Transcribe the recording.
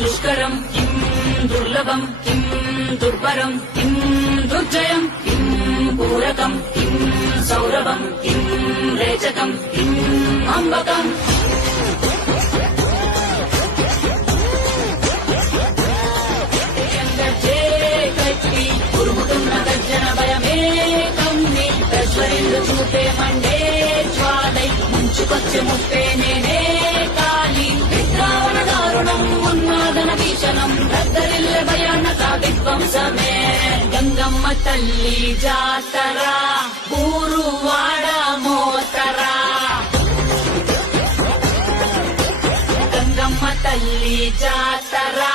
దుష్కరం కిం దుర్లభం కిం దుర్భరం కిం దుర్జయం కిం పూరకం కిం సౌరభం కిం రేచకం కిం అంబకం కట్టి ఉరుముతున్న గర్జన భయమే కమ్మి ప్రజ్వరిల్లు చూపే మండే జ్వాలై ముంచుకొచ్చే ముప్పే నేనే కాలి విద్రావణ దారుణం ఉన్మాదన భీషణం రద్దరిల్ల భయానక విధ్వంసమే గంగమ్మ తల్లి జాతరా ఊరువాడ మోతరా గంగమ్మ తల్లి జాతరా